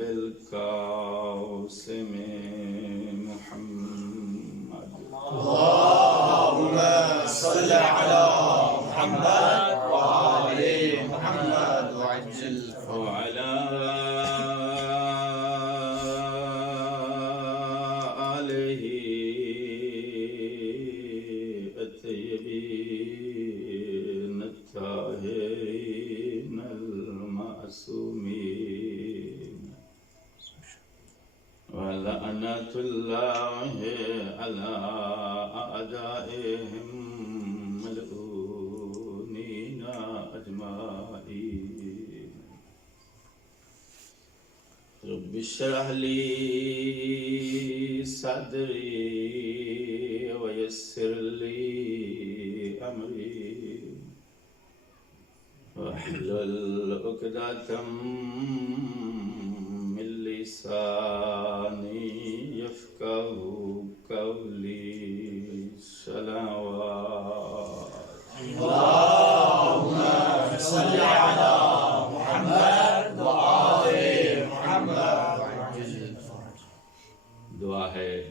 بالقاسم محمد اللهم صل على محمد وآل محمد وعجل وعلى آله الطيبين الطاهرين المعصومين ولعنة الله على أعدائهم ملعونين أجمعين رب اشرح لي صدري ويسر لي أمري واحلل عقدة من لساني يفقهوا قولي صلوات اللهم صل على محمد وآل محمد وعجل دعا ہے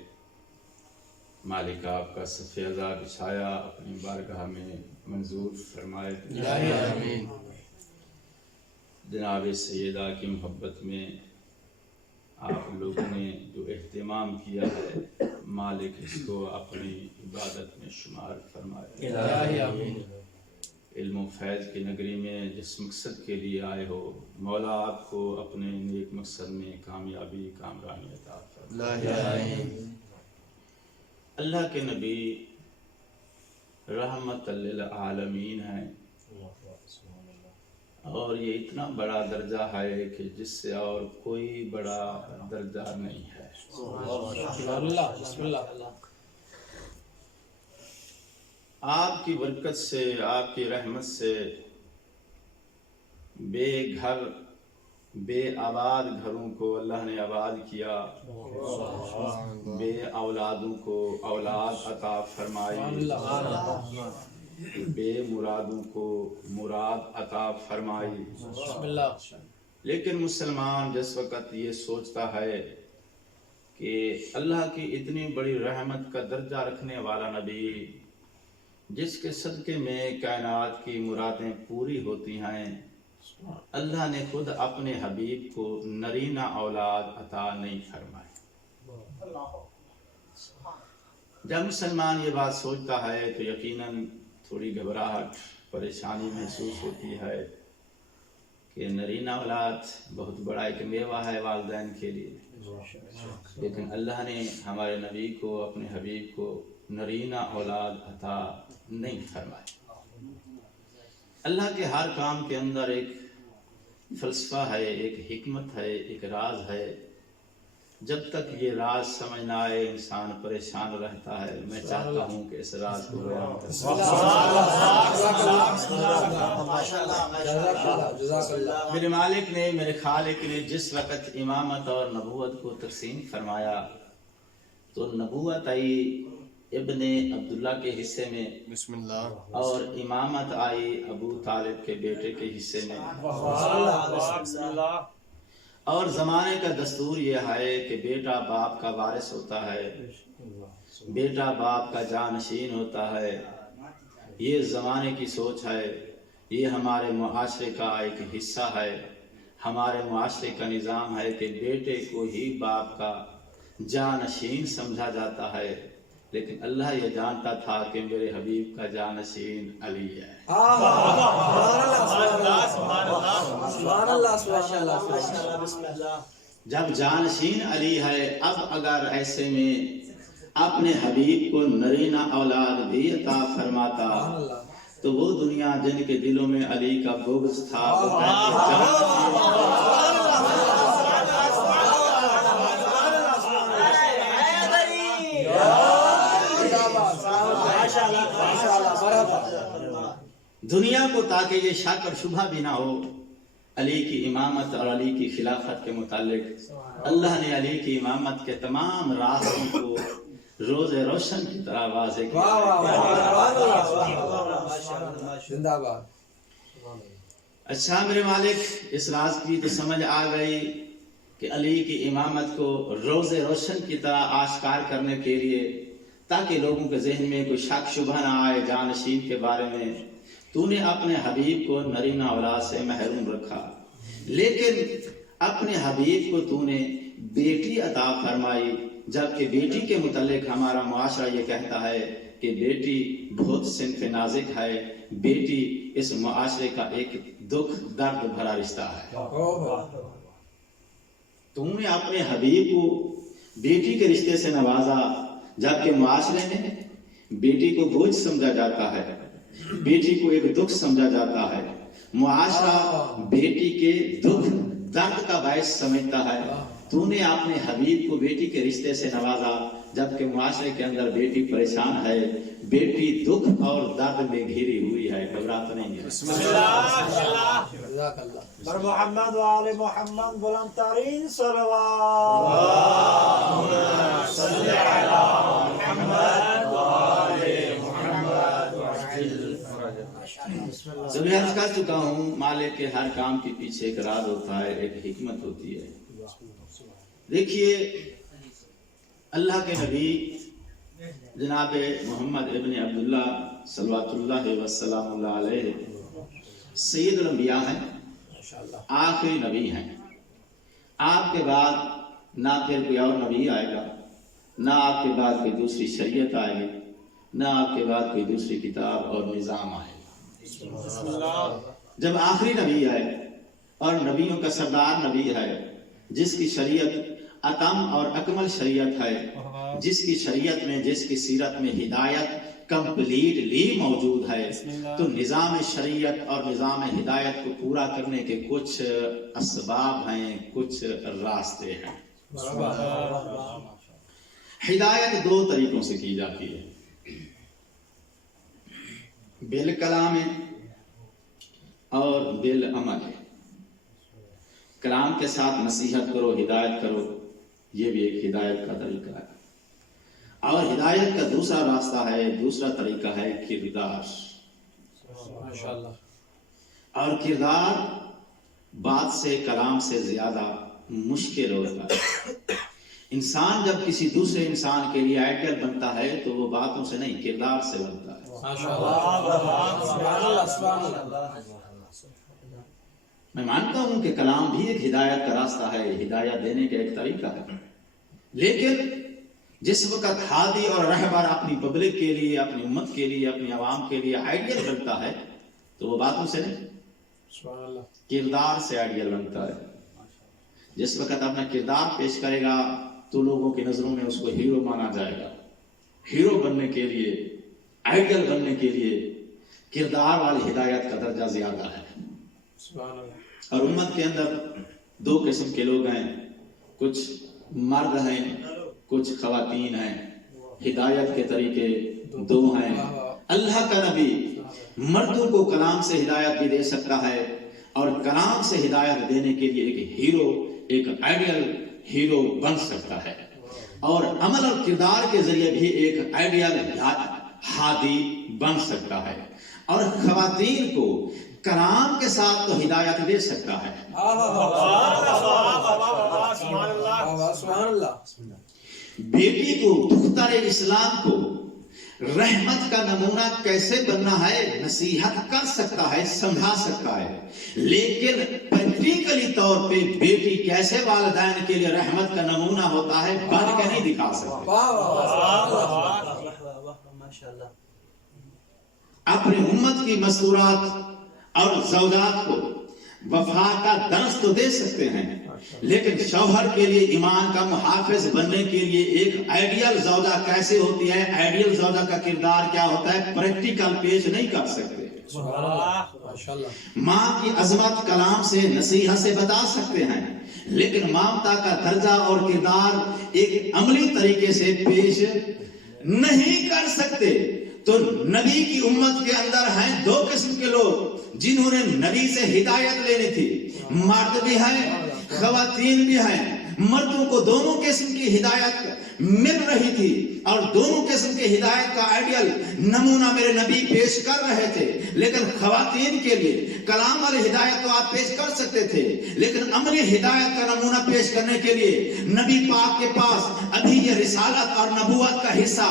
مالک آپ کا صف عزا بچھایا اپنی بارگاہ میں منظور فرمائے الہی آمین جناب سیدہ کی محبت میں آپ لوگوں نے جو اہتمام کیا ہے مالک اس کو اپنی عبادت میں شمار فرمائے الہی آمین علم و فیض کی نگری میں جس مقصد کے لیے آئے ہو مولا آپ کو اپنے نیک مقصد میں کامیابی کامرانی عطا فرمائے الہی آمین اللہ کے نبی رحمت للعالمین ہیں اور یہ اتنا بڑا درجہ ہے کہ جس سے اور کوئی بڑا درجہ نہیں ہے آپ کی برکت سے آپ کی رحمت سے بے گھر بے آباد گھروں کو اللہ نے آباد کیا بے اولادوں کو اولاد عطا فرمائی بے مرادوں کو مراد عطا فرمائی لیکن مسلمان جس وقت یہ سوچتا ہے کہ اللہ کی اتنی بڑی رحمت کا درجہ رکھنے والا نبی جس کے صدقے میں کائنات کی مرادیں پوری ہوتی ہیں اللہ نے خود اپنے حبیب کو نرینہ اولاد عطا نہیں فرمائی جب مسلمان یہ بات سوچتا ہے تو یقیناً تھوڑی گھبراہٹ پریشانی محسوس ہوتی ہے کہ نرینہ اولاد بہت بڑا ایک میوہ ہے والدین کے لیے لیکن اللہ نے ہمارے نبی کو اپنے حبیب کو نرینہ اولاد عطا نہیں فرمائی اللہ کے ہر کام کے اندر ایک فلسفہ ہے ایک حکمت ہے ایک راز ہے جب تک یہ راز سمجھ نہ آئے انسان پریشان رہتا ہے میں چاہتا ہوں کہ اس راز کو بیان کروں میرے مالک نے میرے خالق نے جس وقت امامت اور نبوت کو تقسیم فرمایا تو نبوت آئی ابن عبداللہ کے حصے میں بسم اللہ اور امامت آئی ابو طالب کے بیٹے کے حصے میں اور زمانے کا دستور یہ ہے کہ بیٹا باپ کا وارث ہوتا ہے بیٹا باپ کا جانشین ہوتا ہے یہ زمانے کی سوچ ہے یہ ہمارے معاشرے کا ایک حصہ ہے ہمارے معاشرے کا نظام ہے کہ بیٹے کو ہی باپ کا جانشین سمجھا جاتا ہے لیکن اللہ یہ جانتا تھا کہ میرے حبیب کا جانشین علی ہے جب جانشین علی ہے اب اگر ایسے میں اپنے حبیب کو نرینہ اولاد بھی عطا فرماتا تو وہ دنیا جن کے دلوں میں علی کا بغض تھا وہ دنیا کو تاکہ یہ شک اور شبہ بھی نہ ہو علی کی امامت اور علی کی خلافت کے متعلق اللہ نے علی کی امامت کے تمام راستوں کو روز روشن کی طرح واضح کیا اچھا میرے مالک اس راز کی تو سمجھ آ گئی کہ علی کی امامت کو روز روشن کی طرح آشکار کرنے کے لیے، تاکہ لوگوں کے ذہن میں کوئی شک شبہ نہ آئے جانشین کے بارے میں، تو نے اپنے حبیب کو نرینہ اولاد سے محروم رکھا، لیکن اپنے حبیب کو تو نے بیٹی عطا فرمائی، جبکہ بیٹی کے متعلق ہمارا معاشرہ یہ کہتا ہے کہ بیٹی بہت صنف نازک ہے، بیٹی اس معاشرے کا ایک دکھ درد بھرا رشتہ ہے۔ تم نے اپنے حبیب کو بیٹی کے رشتے سے نوازا، جبکہ معاشرے میں بیٹی کو بوجھ سمجھا جاتا ہے، بیٹی کو ایک دکھ سمجھا جاتا ہے، معاشرہ بیٹی کے دکھ درد کا باعث سمجھتا ہے۔ تو نے اپنے حبیب کو بیٹی کے رشتے سے نوازا، جبکہ معاشرے کے اندر بیٹی پریشان ہے، بیٹی دکھ اور درد میں گھری ہوئی ہے، گھبرا تو نہیں ہے۔ پر محمد و آل محمد بلند ترین صلوات۔ صلی علی محمد و آل محمد جو میں عرض کر چکا ہوں، مالک کے ہر کام کے پیچھے ایک راز ہوتا ہے، ایک حکمت ہوتی ہے۔ دیکھیے اللہ کے نبی جناب محمد ابن عبداللہ صلوات اللہ وسلام اللہ علیہ سید الانبیاء ہیں، آخری نبی ہیں۔ آپ کے بعد نہ پھر کوئی اور نبی آئے گا، نہ آپ کے بعد کوئی دوسری شریعت آئے گی، نہ آپ کے بعد کوئی دوسری کتاب اور نظام آئے گا۔ جب آخری نبی آئے اور نبیوں کا سردار نبی ہے، جس کی شریعت اتم اور اکمل شریعت ہے، جس کی شریعت میں، جس کی سیرت میں ہدایت کمپلیٹلی موجود ہے، تو نظام شریعت اور نظام ہدایت کو پورا کرنے کے کچھ اسباب ہیں، کچھ راستے ہیں۔ ہدایت دو طریقوں سے کی جاتی ہے، بالکلام اور بالعمل۔ کلام کے ساتھ نصیحت کرو، ہدایت کرو، یہ بھی ایک ہدایت کا طریقہ ہے۔ اور ہدایت کا دوسرا راستہ ہے، دوسرا طریقہ ہے کردار۔ اور کردار بات سے، کلام سے زیادہ مشکل ہوتا ہے۔ انسان جب کسی دوسرے انسان کے لیے آئیڈیل بنتا ہے تو وہ باتوں سے نہیں، کردار سے بنتا ہے۔ میں مانتا ہوں کہ کلام بھی ایک ہدایت کا راستہ ہے، ہدایت دینے کا ایک طریقہ ہے، لیکن جس وقت ہادی اور رہبر اپنی پبلک کے لیے، اپنی امت کے لیے، اپنی عوام کے لیے آئیڈیل بنتا ہے تو وہ باتوں سے نہیں، کردار سے آئیڈیل بنتا ہے۔ جس وقت اپنا کردار پیش کرے گا تو لوگوں کی نظروں میں اس کو ہیرو مانا جائے گا۔ ہیرو بننے کے لیے، آئیڈیل بننے کے لیے کردار والی ہدایت کا درجہ زیادہ ہے۔ اور امت کے اندر دو قسم کے لوگ ہیں، کچھ مرد ہیں، کچھ خواتین ہیں۔ ہدایت کے طریقے دو ہیں۔ اللہ کا نبی مردوں کو کلام سے ہدایت بھی دے سکتا ہے، اور کلام سے ہدایت دینے کے لیے ایک ہیرو، ایک آئیڈیل ہیرو بن سکتا ہے، اور عمل اور کردار کے ذریعے بھی ایک آئیڈیل ہادی بن سکتا ہے۔ اور خواتین کو کلام کے ساتھ تو ہدایت دے سکتا ہے۔ بیٹی کو، دختر اسلام کو رحمت کا نمونہ کیسے بننا ہے نصیحت کر سکتا ہے، سمجھا سکتا ہے، لیکن پریکٹیکلی طور پہ بیٹی کیسے والدین کے لیے رحمت کا نمونہ ہوتا ہے بن کے نہیں دکھا سکتے۔ اپنی امت کی مستورات اور زوجات کو وفا کا درس تو دے سکتے ہیں، لیکن شوہر کے لیے ایمان کا محافظ بننے کے لیے ایک آئیڈیل زوجہ کیسے ہوتی ہے، آئیڈیل زوجہ کا کردار کیا ہوتا ہے، پریکٹیکل پیش نہیں کر سکتے۔ ماں کی عظمت کلام سے، نصیحت سے بتا سکتے ہیں، لیکن مامتا کا درجہ اور کردار ایک عملی طریقے سے پیش نہیں کر سکتے۔ تو نبی کی امت کے اندر ہیں دو قسم کے لوگ جنہوں نے نبی سے ہدایت لینی تھی، مرد بھی ہیں، خواتین بھی ہیں۔ مردوں کو دونوں قسم کی ہدایت مل رہی تھی، اور دونوں قسم کے ہدایت کا آئیڈیل نمونہ میرے نبی پیش کر رہے تھے، لیکن خواتین کے لیے کلام والی ہدایت تو آپ پیش کر سکتے تھے، لیکن عملی ہدایت کا نمونہ پیش کرنے کے لیے نبی پاک کے پاس ابھی یہ رسالت اور نبوت کا حصہ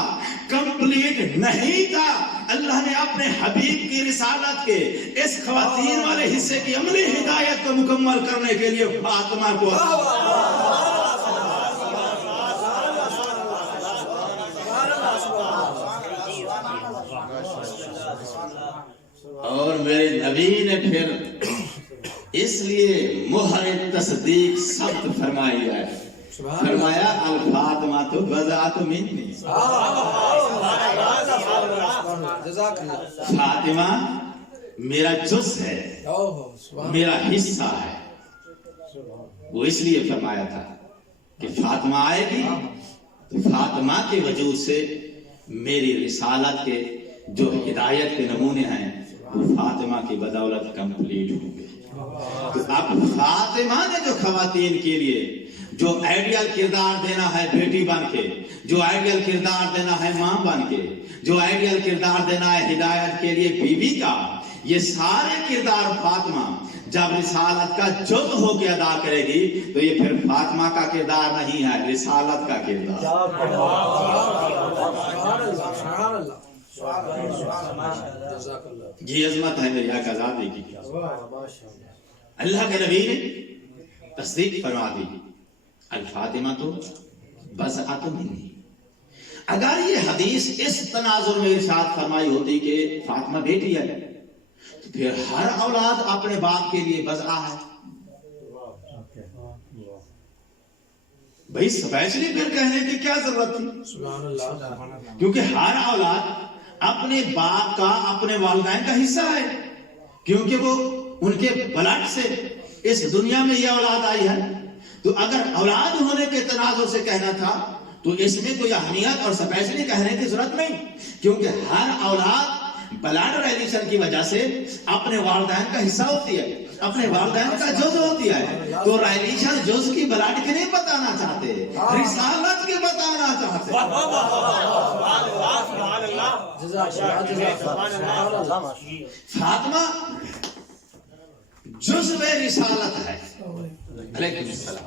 کمپلیٹ نہیں تھا۔ اللہ نے اپنے حبیب کی رسالت کے اس خواتین والے حصے کی عملی ہدایت کو مکمل کرنے کے لیے فاطمہ کو اور میرے نبی نے پھر اس لیے مہر تصدیق سخت فرمائی ہے، فرمایا الفاطمہ تو بضعۃ منی، فاطمہ میرا جز ہے، میرا حصہ ہے۔ وہ اس لیے فرمایا تھا کہ فاطمہ آئے گی تو فاطمہ کے وجود سے میری رسالت کے جو ہدایت کے نمونے ہیں وہ فاطمہ کی بدولت کمپلیٹ ہوں گے۔ تو اب فاطمہ نے جو خواتین کے لیے جو آئیڈیل کردار دینا ہے بیٹی بن کے، جو آئیڈیل کردار دینا ہے ماں بن کے، جو آئیڈیل کردار دینا ہے ہدایت کے لیے بیوی کا، یہ سارے کردار فاطمہ جب رسالت کا جز ہو کے ادا کرے گی تو یہ پھر فاطمہ کا کردار نہیں ہے، رسالت کا کردار۔ یہ عظمت ہے میری آزادی کی۔ اللہ کے نبی نے تصدیق فرما دی الفاطمہ تو بضعۃ منی۔ اگر یہ حدیث اس تناظر میں ارشاد فرمائی ہوتی کہ فاطمہ بیٹی ہے تو پھر ہر اولاد اپنے باپ کے لیے بضعہ ہے۔ بھائی اسپیشلی پھر کہنے کی کیا ضرورت تھی؟ کیونکہ ہر اولاد اپنے باپ کا، اپنے والدین کا حصہ ہے، کیونکہ وہ ان کے بلڈ سے اس دنیا میں یہ اولاد آئی ہے۔ تو اگر اولاد ہونے کے تناظر سے کہنا تھا تو اس میں کوئی اہمیت اور اسپیشلی کہنے کی ضرورت نہیں، کیونکہ ہر اولاد بلڈ ریلیشن کی وجہ سے اپنے والدین کا حصہ ہوتی ہے، اپنے والدین کا جز ہوتی ہے۔ تو ریلیشن جز کی بلڈ کی نہیں بتانا چاہتے، رسالت کی بتانا چاہتے۔ فاطمہ جزو رسالت ہے۔ علیکم السلام۔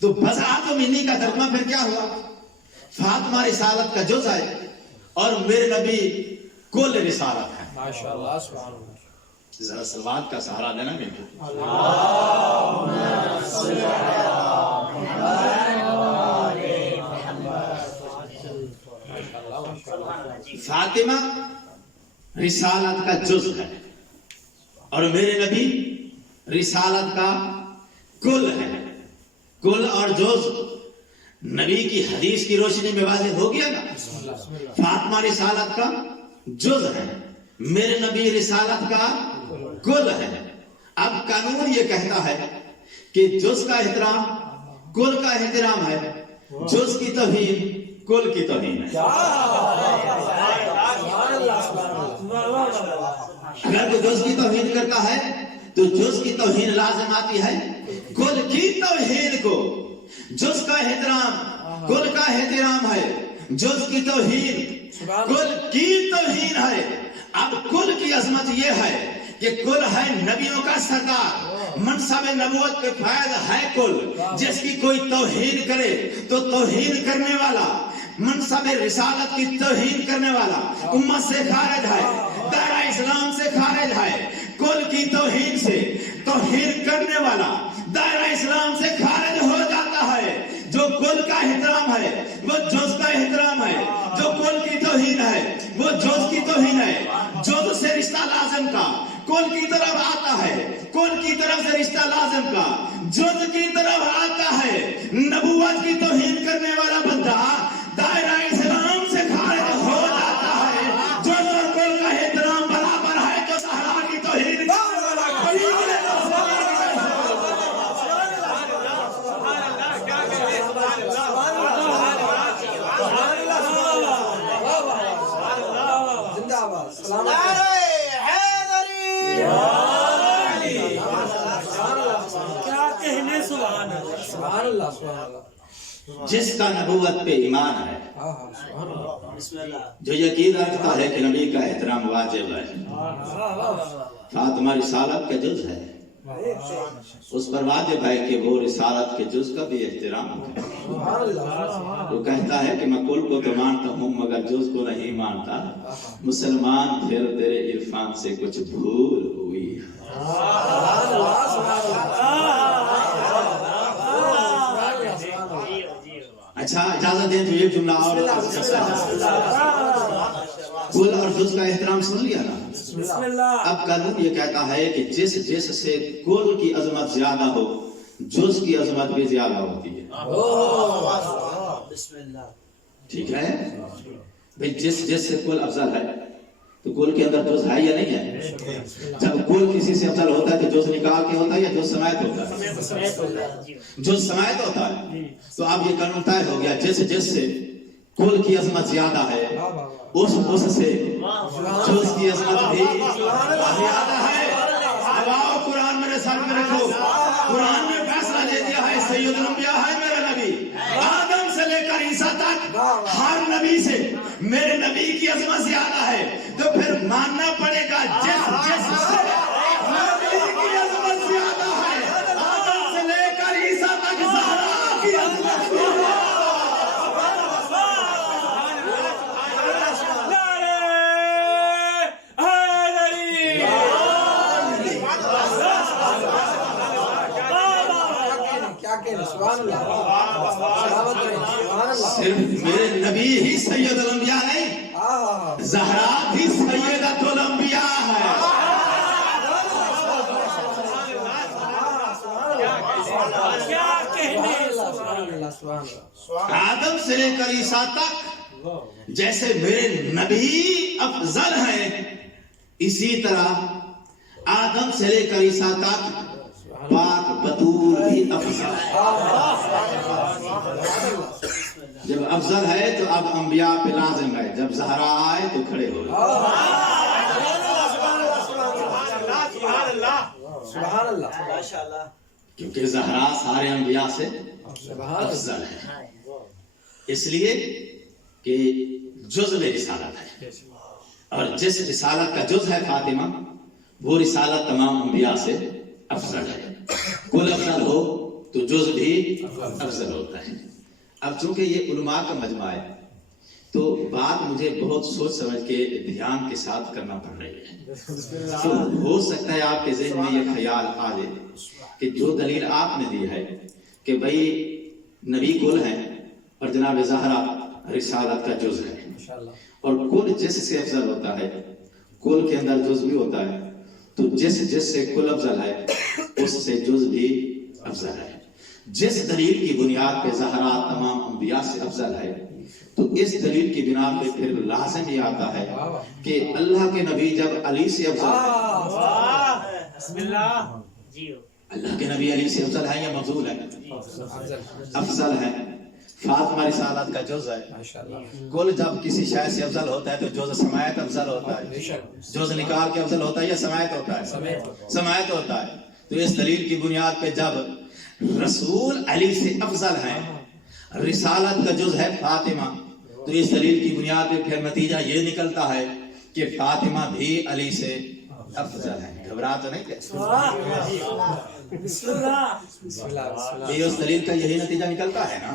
تو بضعۃ منی کا ترجمہ پھر کیا ہوا؟ فاطمہ رسالت کا جز ہے اور میرے نبی کل رسالت ہے۔ ماشاءاللہ، سبحان اللہ۔ ذرا صلوات کا سہارا دینا مل کے۔ فاطمہ رسالت کا جز ہے اور میرے نبی رسالت کا کل ہے۔ کل اور جز نبی کی حدیث کی روشنی میں واضح ہو گیا نا۔ فاطمہ رسالت کا جز ہے، میرے نبی رسالت کا کل ہے۔ اب قانون یہ کہتا ہے کہ جز کا احترام کل کا احترام ہے، جز کی توہین کل کی توہین ہے۔ اگر کوئی جز کی توہین کرتا ہے تو جز کی توہین لازم آتی ہے کل کی توہین کو۔ جز کا احترام کل کا احترام ہے، جز کی توہین کل کی توہین ہے۔ اب کل کی عظمت یہ ہے کہ کل ہے نبیوں کا سردار، منصب نبوت کے فائد ہے کل۔ جس کی کوئی توہین کرے تو توہین کرنے والا، منصب رسالت کی توہین کرنے والا امت سے خارج ہے، دائرہ اسلام سے خارج ہے۔ کل کی توہین سے توہین کرنے والا دائرہ اسلام سے خارج ہو جاتا ہے۔ جو کل کا احترام ہے وہ جز کا احترام ہے، جو کل کی توہین ہے وہ جز کی توہین ہے۔ جز سے رشتہ لازم کا کل کی طرف آتا ہے، کل کی طرف سے رشتہ لازم کا جز کی طرف آتا ہے۔ نبوت کی توہین کرنے والا بندہ دائرہ اسلام سے خارج ہو جاتا ہے۔ جز اور کل کا احترام برابر ہے، جو صحرا کی توہین جس کا نبوت پہ ایمان ہے جو یقین رکھتا ہے کہ نبی کا احترام واجب ہے، فاطمہ رسالت کا جز ہے، اس پر واجب ہے کہ وہ رسالت کے جز کا بھی احترام کرے۔ وہ کہتا ہے کہ میں کل کو تو مانتا ہوں مگر جز کو نہیں مانتا، مسلمان پھر تیرے عرفان سے کچھ بھول ہوئی۔ اچھا اجازت دیں تو ایک جملہ اور، کل اور جز کا احترام سن لیا نا، اب قانون یہ کہتا ہے کہ جس سے کل کی عظمت زیادہ ہو جز کی عظمت بھی زیادہ ہوتی ہے۔ ٹھیک ہے بھئی، جس سے کل افضل ہے تو کل کے اندر جز ہے یا نہیں ہے؟ جب کل کسی سے افضل ہوتا ہے تو جز نکال کے ہوتا ہے یا جز سمیت ہوتا ہے؟ جز سمیت ہوتا ہے۔ تو اب یہ قانون طے ہو گیا، جس سے کل کی عظمت زیادہ ہے اس سے جز کی عظمت بھی زیادہ ہے۔ اب آؤ قرآن میرے سامنے رکھو، قرآن میں فیصلہ دے دیا ہے سید الانبیاء ہے میرا نبی، آدم سے لے کر عیسیٰ تک ہر نبی سے میرے نبی کی عظمت زیادہ ہے، تو پھر ماننا پڑے گا جس سے نبی کی عظمت زیادہ ہے، آدم سے لے کر عیسیٰ تک زہرا کی عظمت زیادہ ہے۔ صرف میرے نبی ہی سید الانبیاء نہیں، زہرا بھی سیدۃ الانبیاء ہے۔ آدم سے لے کر عیسیٰ تک جیسے میرے نبی افضل ہیں، اسی طرح آدم سے لے کر عیسیٰ تک پاک بطول بھی افضل ہے۔ جب افضل ہے تو اب انبیاء پہ لازم ہے، جب زہرا آئے تو کھڑے ہو گئے۔ کیونکہ زہرا سارے انبیاء سے افضل ہے، اس لیے کہ جز میں رسالت ہے، اور جس رسالت کا جز ہے فاطمہ، وہ رسالت تمام انبیاء سے افضل ہے۔ کل افضل ہو تو جز بھی افضل ہوتا ہے۔ اب چونکہ یہ علماء کا مجمع ہے تو بات مجھے بہت سوچ سمجھ کے دھیان کے ساتھ کرنا پڑ رہی ہے، تو ہو سکتا ہے آپ کے ذہن میں یہ خیال آ جائے کہ جو دلیل آپ نے دی ہے کہ بھئی نبی کل ہیں اور جناب زہرا رسالت کا جز ہے، اور کل جس سے افضل ہوتا ہے کل کے اندر جز بھی ہوتا ہے، تو جس سے کل افضل ہے اس سے جز بھی افضل ہے۔ جس دلیل کی بنیاد پہ زہرا تمام انبیاء سے افضل ہے تو اس دلیل کی بنا پہ پھر لازم یہ آتا ہے کہ اللہ کے نبی جب علی سے افضل ہے، اللہ کے نبی علی سے افضل ہے یا مفضول ہے؟ افضل ہے۔ فاطمہ رسالت کا جز ہے، کل جب کسی شے سے افضل ہوتا ہے تو جز سمایت افضل ہوتا ہے، جز نکال کے افضل ہوتا ہے یا سمایت ہوتا ہے؟ سمایت ہوتا ہے۔ تو اس دلیل کی بنیاد پہ جب رسول علی سے افضل ہیں، رسالت کا جز ہے فاطمہ، تو اس دلیل کی بنیاد پہ پھر نتیجہ یہ نکلتا ہے کہ فاطمہ بھی علی سے افضل ہے۔ گھبرا تو نہیں کہتے؟ یہ اس دلیل کا یہی نتیجہ نکلتا ہے نا۔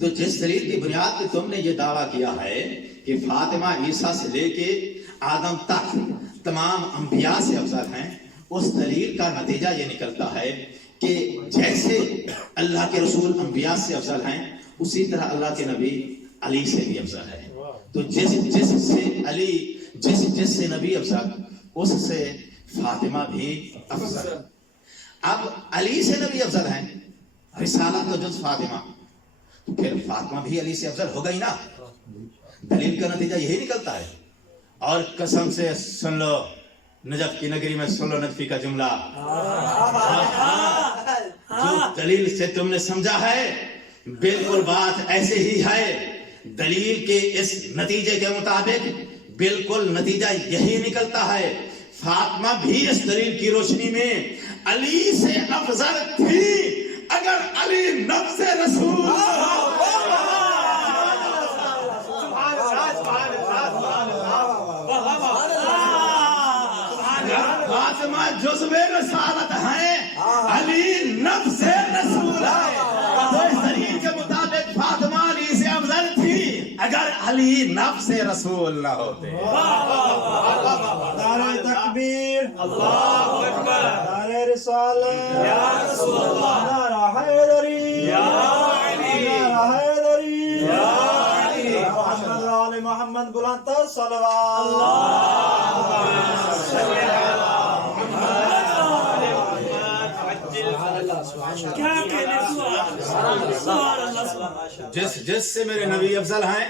تو جس دلیل کی بنیاد پہ تم نے یہ دعویٰ کیا ہے کہ فاطمہ عیسیٰ سے لے کے آدم تک تمام انبیاء سے افضل ہیں، اس دلیل کا نتیجہ یہ نکلتا ہے کہ جیسے اللہ کے رسول انبیاء سے افضل ہیں اسی طرح اللہ کے نبی علی سے بھی افضل ہے۔ تو جس سے علی جس سے نبی افضل اس سے فاطمہ بھی افضل۔ اب علی سے نبی افضل ہیں، رسالت تو جز فاطمہ، تو پھر فاطمہ بھی علی سے افضل ہو گئی نا۔ دلیل کا نتیجہ یہی نکلتا ہے۔ اور قسم سے سن لو، نجف کی نگری میں سن لو نجفی کا جملہ، جو دلیل سے تم نے سمجھا ہے بالکل بات ایسے ہی ہے۔ دلیل کے اس نتیجے کے مطابق بالکل نتیجہ یہی نکلتا ہے، فاطمہ بھی اس دلیل کی روشنی میں علی سے افضل تھی۔ اگر علی نفس رسول فاطمہ جزو رسالت ہیں، علی نفس رسول ہے۔ تو اس دلیل کے مطابق فاطمہ علی سے افضل تھی اگر علی نفس رسول نہ ہوتے۔ نعرہ تکبیر، اللہ اکبر، نعرہ رسالت، یا رسول اللہ، نعرہ حیدری، یا علی، نعرہ حیدری، یا علی، محمد و آل محمد بلند تر صلوات۔ اللہم صلی علی جس سے میرے نبی افضل ہیں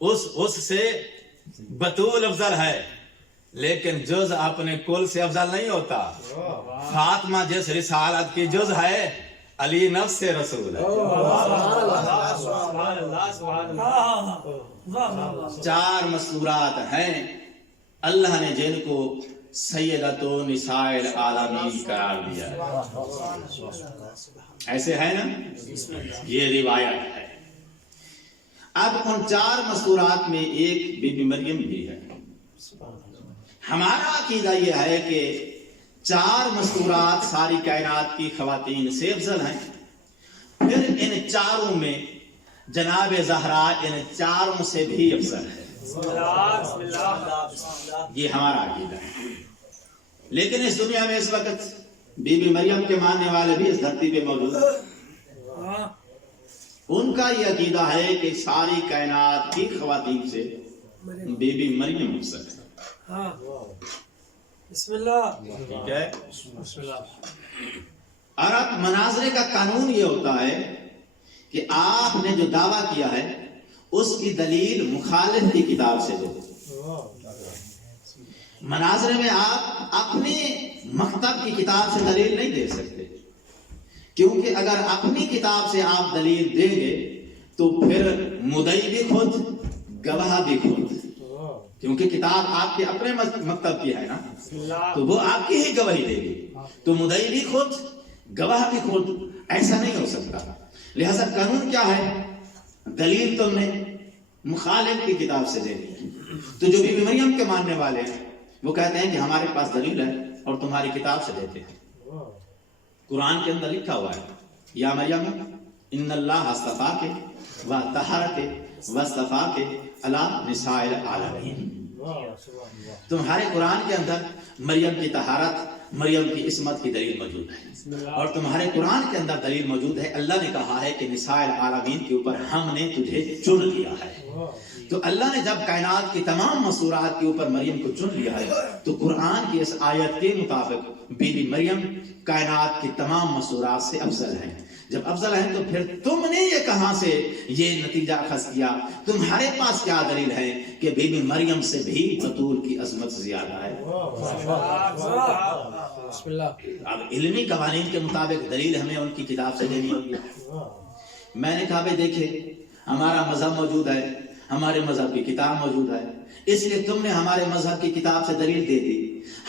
اس سے بطول افضل ہے، لیکن جز اپنے کل سے افضل نہیں ہوتا۔ فاطمہ جس رسالت کی جز ہے، علی نفس سے رسول ہے۔ 4 مستورات ہیں اللہ نے جن کو سیدۃ نساء العالمین قرار دیا ہے۔ ایسے ہے نا، یہ روایت ہے۔ اب ان 4 مستورات میں ایک بی بی مریم بھی ہے۔ ہمارا عقیدہ یہ ہے کہ 4 مستورات ساری کائنات کی خواتین سے افضل ہیں، پھر ان 4 میں جناب زہرا ان 4 سے بھی افضل ہے۔ یہ ہمارا عقیدہ ہے۔ لیکن اس دنیا میں اس وقت بی بی مریم کے ماننے والے بھی اس دھرتی پہ موجود ہیں۔ ان کا یہ عقیدہ ہے کہ ساری کائنات کی خواتین سے بی بی مریم افضل ہے۔ بسم اللہ، ٹھیک ہے۔ بسم اللہ۔ اور اب مناظرے کا قانون یہ ہوتا ہے کہ آپ نے جو دعویٰ کیا ہے اس کی دلیل مخالف کی کتاب سے دو۔ مناظرے میں آپ اپنے مکتب کی کتاب سے دلیل نہیں دے سکتے، کیونکہ اگر اپنی کتاب سے آپ دلیل دیں گے تو پھر مدعی بھی خود، گواہ بھی خود، کیونکہ کتاب آپ کے اپنے مکتب کی ہے نا، تو وہ آپ کی ہی گواہی دے گی، تو مدعی بھی خود، گواہ بھی خود، ایسا نہیں ہو سکتا۔ لہذا قانون کیا ہے؟ دلیل تم نے مخالف کی کتاب سے دے دی۔ تو جو بی بی مریم کے ماننے والے ہیں وہ کہتے ہیں کہ ہمارے پاس دلیل ہے اور تمہاری کتاب سے دیتے ہیں۔ قرآن کے اندر لکھا ہوا ہے، یا مریم ان اللہ اصطفاک و طہرک و اصطفاک علی نساء العالمین۔ تمہارے قرآن کے اندر مریم کی طہارت، مریم کی عصمت کی دلیل موجود ہے، اور تمہارے قرآن کے اندر دلیل موجود ہے، اللہ نے کہا ہے کہ نساء العالمین کے اوپر ہم نے تجھے چن لیا ہے۔ تو اللہ نے جب کائنات کی تمام مستورات کے اوپر مریم کو چن لیا ہے تو قرآن کی اس آیت کے مطابق بی بی مریم کائنات کی تمام مستورات سے افضل ہیں۔ جب افضل ہیں تو پھر تم نے یہ کہاں سے یہ نتیجہ اخذ کیا؟ تمہارے پاس کیا دلیل ہے کہ بی بی مریم سے بھی بطول کی عظمت زیادہ ہے؟ اب علمی قوانین کے مطابق دلیل ہمیں ان کی کتاب سے دینی ہوگی۔ میں نے کہا بھائی دیکھیں، ہمارا مذہب موجود ہے، ہمارے مذہب کی کتاب موجود ہے، اس لیے تم نے ہمارے مذہب کی کتاب سے دلیل دے دی،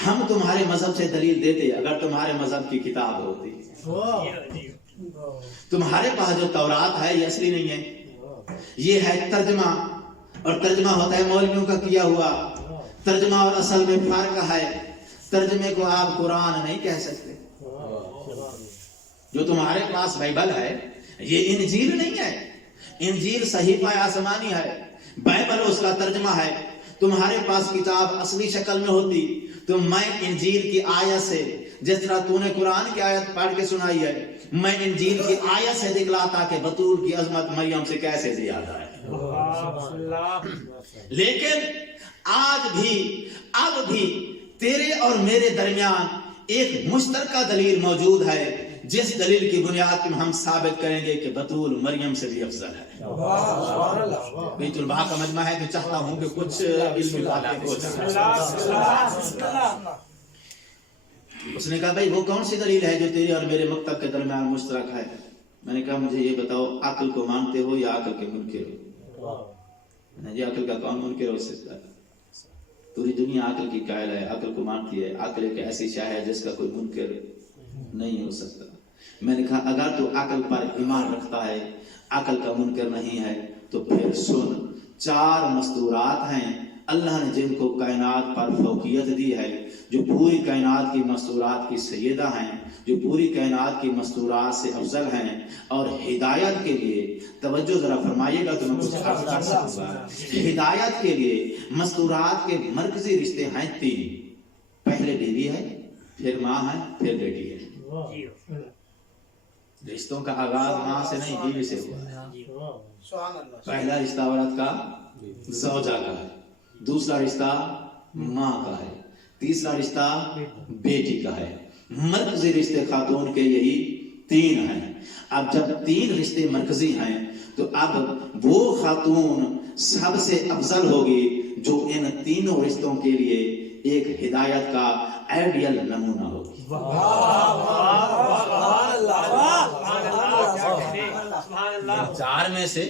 ہم تمہارے مذہب سے دلیل دیتے اگر تمہارے مذہب کی کتاب ہوتی۔ تمہارے پاس جو تورات ہے یہ اصلی نہیں ہے، یہ ہے ترجمہ، اور ترجمہ ہوتا ہے مولویوں کا کیا ہوا۔ ترجمہ اور اصل میں فرق ہے، ترجمے کو آپ قرآن نہیں کہہ سکتے۔ جو تمہارے پاس بائبل ہے یہ انجیل نہیں ہے، انجیل صحیفہ آسمانی ہے، بائبل اس کا ترجمہ ہے۔ تمہارے پاس کتاب اصلی شکل میں ہوتی تو میں انجیل کی آیت سے، جس طرح تو نے قرآن کی آیت پڑھ کے سنائی ہے، میں انجیل کی آیت سے دکھلاتا کہ بطول کی عظمت مریم سے کیسے زیادہ ہے۔ لیکن آج بھی، اب بھی تیرے اور میرے درمیان ایک مشترکہ دلیل موجود ہے، جس دلیل کی بنیاد پر ہم ثابت کریں گے کہ بطول مریم سے بھی افضل ہے۔ بیت الباء کا مجمع ہے تو چاہتا ہوں کہ کچھ علمی باتیں ہو جائیں۔ اس نے کہا بھائی وہ کون سی دلیل ہے جو تیرے اور میرے مکتب کے درمیان مشترک ہے؟ میں نے کہا مجھے یہ بتاؤ، عقل کو مانتے ہو یا عقل کے منکر ہو؟ یہ عقل کا کون منکر ہو سکتا ہے؟ پوری دنیا عقل کی قائل ہے، عقل کو مانتی ہے، عقل ایک ایسی شے ہے جس کا کوئی منکر نہیں ہو سکتا۔ میں نے کہا اگر تو عقل پر ایمان رکھتا ہے، عقل کا منکر نہیں ہے، تو پھر سن، 4 مستورات ہیں اللہ نے جن کو کائنات پر فوقیت دی ہے، جو پوری کائنات کی مستورات کی سیدہ ہیں، جو پوری کائنات کی مستورات سے افضل ہیں، اور ہدایت کے لیے توجہ ذرا فرمائیے گا تو میں کچھ عرض کر سکوں گا۔ ہدایت کے لیے مستورات کے مرکزی رشتے ہیں 3، پہلے بیوی ہے، پھر ماں ہے، پھر بیٹی ہے۔ رشتوں کا آغاز ماں سے نہیں بیوی سے ہوا۔ پہلا رشتہ عورت کا زوجہ کا ہے، دوسرا رشتہ ماں کا ہے، تیسرا رشتہ بیٹی کا ہے۔ مرکزی رشتے خاتون کے یہی 3 ہیں۔ اب جب 3 رشتے مرکزی ہیں تو اب وہ خاتون سب سے افضل ہوگی جو ان تینوں رشتوں کے لیے ایک ہدایت کا آئیڈیل نمونہ ہوگی۔ ان 4 میں سے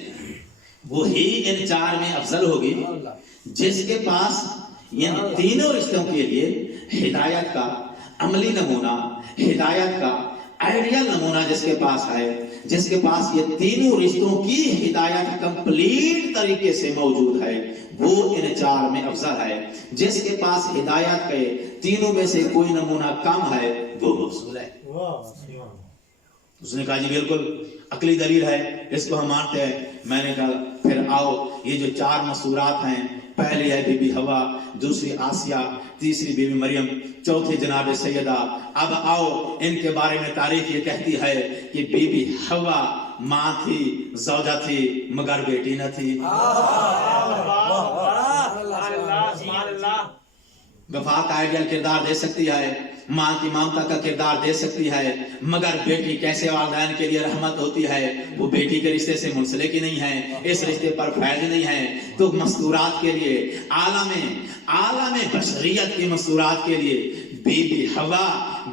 وہی ان 4 میں افضل ہوگی جس کے پاس ان تینوں رشتوں کے لیے ہدایت کا عملی نمونہ، ہدایت کا آئیڈیل نمونہ جس کے پاس ہے، جس کے پاس یہ تینوں رشتوں کی ہدایت کمپلیٹ طریقے سے موجود ہے، وہ ان 4 میں افضل ہے۔ جس کے پاس ہدایت کے تینوں میں سے کوئی نمونہ کم ہے وہ مفضول ہے۔ اس نے کہا جی بالکل عقلی دلیل ہے، اس کو ہم مانتے ہیں۔ میں نے کہا پھر آؤ یہ جو 4 مستورات ہیں، پہلی ہے بی بی حوا، دوسری آسیہ، تیسری بی بی مریم، چوتھی جناب سیدہ۔ اب آؤ ان کے بارے میں تاریخ یہ کہتی ہے کہ بی بی حوا ماں تھی، زوجہ تھی، مگر بیٹی نہ تھی۔ وفا کا آئیڈیل کردار دے سکتی ہے، ماں کی ممتا کا کردار دے سکتی ہے، مگر بیٹی کیسے والدین کے لیے رحمت ہوتی ہے؟ وہ بیٹی کے رشتے سے منسلک ہی نہیں ہے، اس رشتے پر فیض نہیں ہے۔ تو مستورات کے لیے عالم بشریت کی مستورات کے لیے بی بی حوا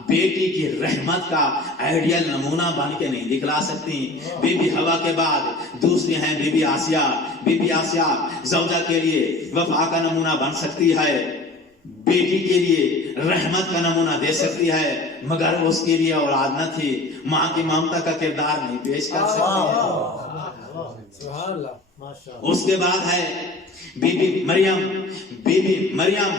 بیٹی کی رحمت کا آئیڈیل نمونہ بن کے نہیں دکھلا سکتی۔ بی بی حوا کے بعد دوسری ہیں بی بی آسیہ۔ بی بی آسیہ زوجہ کے لیے وفا کا نمونہ بن سکتی ہے، بیٹی کے لیے رحمت کا نمونہ دے سکتی ہے، مگر اس کے لیے اولاد نہ تھی، ماں کی ممتا کا کردار نہیں پیش کر سکتی ہے۔ اس کے بعد ہے بی بی مریم۔ بی بی مریم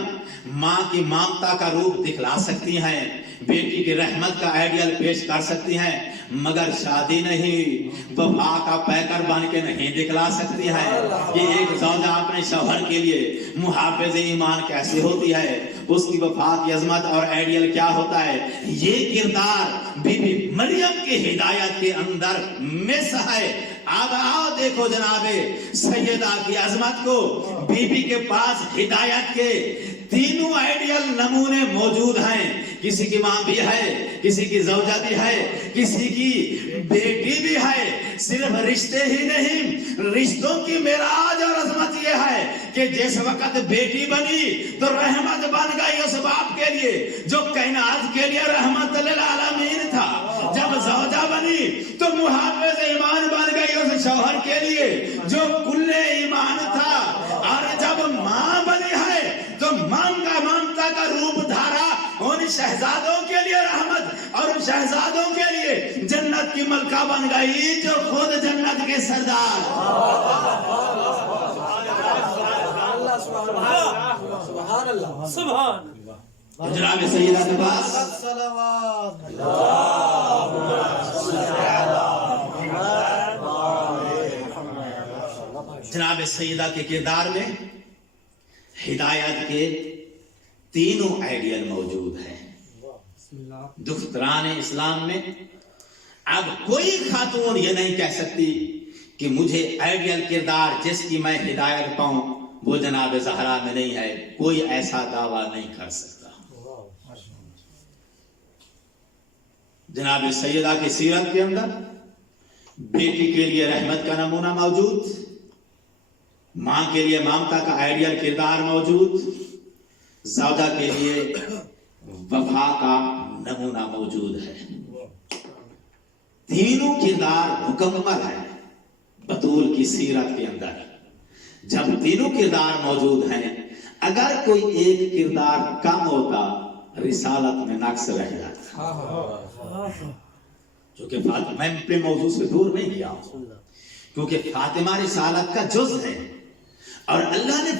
ماں کی ممتا کا روپ دکھلا سکتی ہیں، بیٹی کی رحمت کا آئیڈیل پیش کر سکتی ہیں، مگر شادی نہیں، وفا کا پیکر بن کے نہیں دکھلا سکتی ہے۔ یہ ایک زوجہ اپنے شوہر کے لیے محافظ ایمان کیسے ہوتی ہے، اس کی وفا کی عظمت اور آئیڈیل کیا ہوتا ہے، یہ کردار بی بی مریم کی ہدایت کے اندر مس ہے۔ اب آؤ دیکھو جناب سیدہ کی عظمت کو، بی بی کے پاس ہدایت کے تینوں آئیڈیل نمونے موجود ہیں۔ کسی کی ماں بھی ہے، کسی کی زوجہ بھی ہے، کسی کی بیٹی بھی ہے۔ صرف رشتے ہی نہیں، رشتوں کی معراج اور عظمت یہ ہے کہ جس وقت بیٹی بنی تو رحمت بن گئی اس باپ کے لیے جو کائنات کے لیے رحمت للعالمین تھا۔ جب زوجہ بنی تو محافظ ایمان بن گئی اس شوہر کے لیے جو کل ایمان تھا، اور جب ماں بنی ہے تو ممتا کا روپ دھارا، ان شہزادوں کے لیے رحمت اور ان شہزادوں کے لیے جنت کی ملکہ بن گئی جو خود جنت کے سردار۔ جناب سیدہ کے پاس جناب سیدہ کے کردار میں ہدایت کے تینوں آئیڈیل موجود ہیں۔ دختران اسلام میں اب کوئی خاتون یہ نہیں کہہ سکتی کہ مجھے آئیڈیل کردار جس کی میں ہدایت پاؤں وہ جناب زہرا میں نہیں ہے، کوئی ایسا دعویٰ نہیں کر سکتا۔ جناب سیدہ کی سیرت کے اندر بیٹی کے لیے رحمت کا نمونہ موجود، ماں کے لیے ممتا کا آئیڈیل کردار موجود، زوجہ کے لیے وفا کا نمونہ موجود ہے۔ تینوں کردار مکمل ہے بطول کی سیرت کے اندر۔ جب تینوں کردار موجود ہیں، اگر کوئی ایک کردار کم ہوتا رسالت میں نقص رہ جاتا۔ چونکہ فاطمہ، میں اپنے موضوع سے دور نہیں گیا ہوں، کیونکہ فاطمہ رسالت کا جز ہے، اور اللہ نے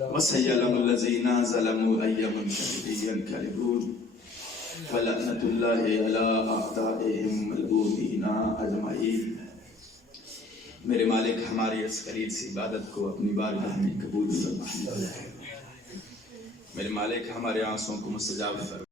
وسيعلم الذين ظلموا أي منقلب ينقلبون فلعنة الله على أعدائهم ملعونين أجمعين۔ میرے مالک ہماری اس قریب سی عبادت کو اپنی بارگاہ میں قبول فرما۔ میرے مالک ہمارے آنسوں کو مستجاب فرما۔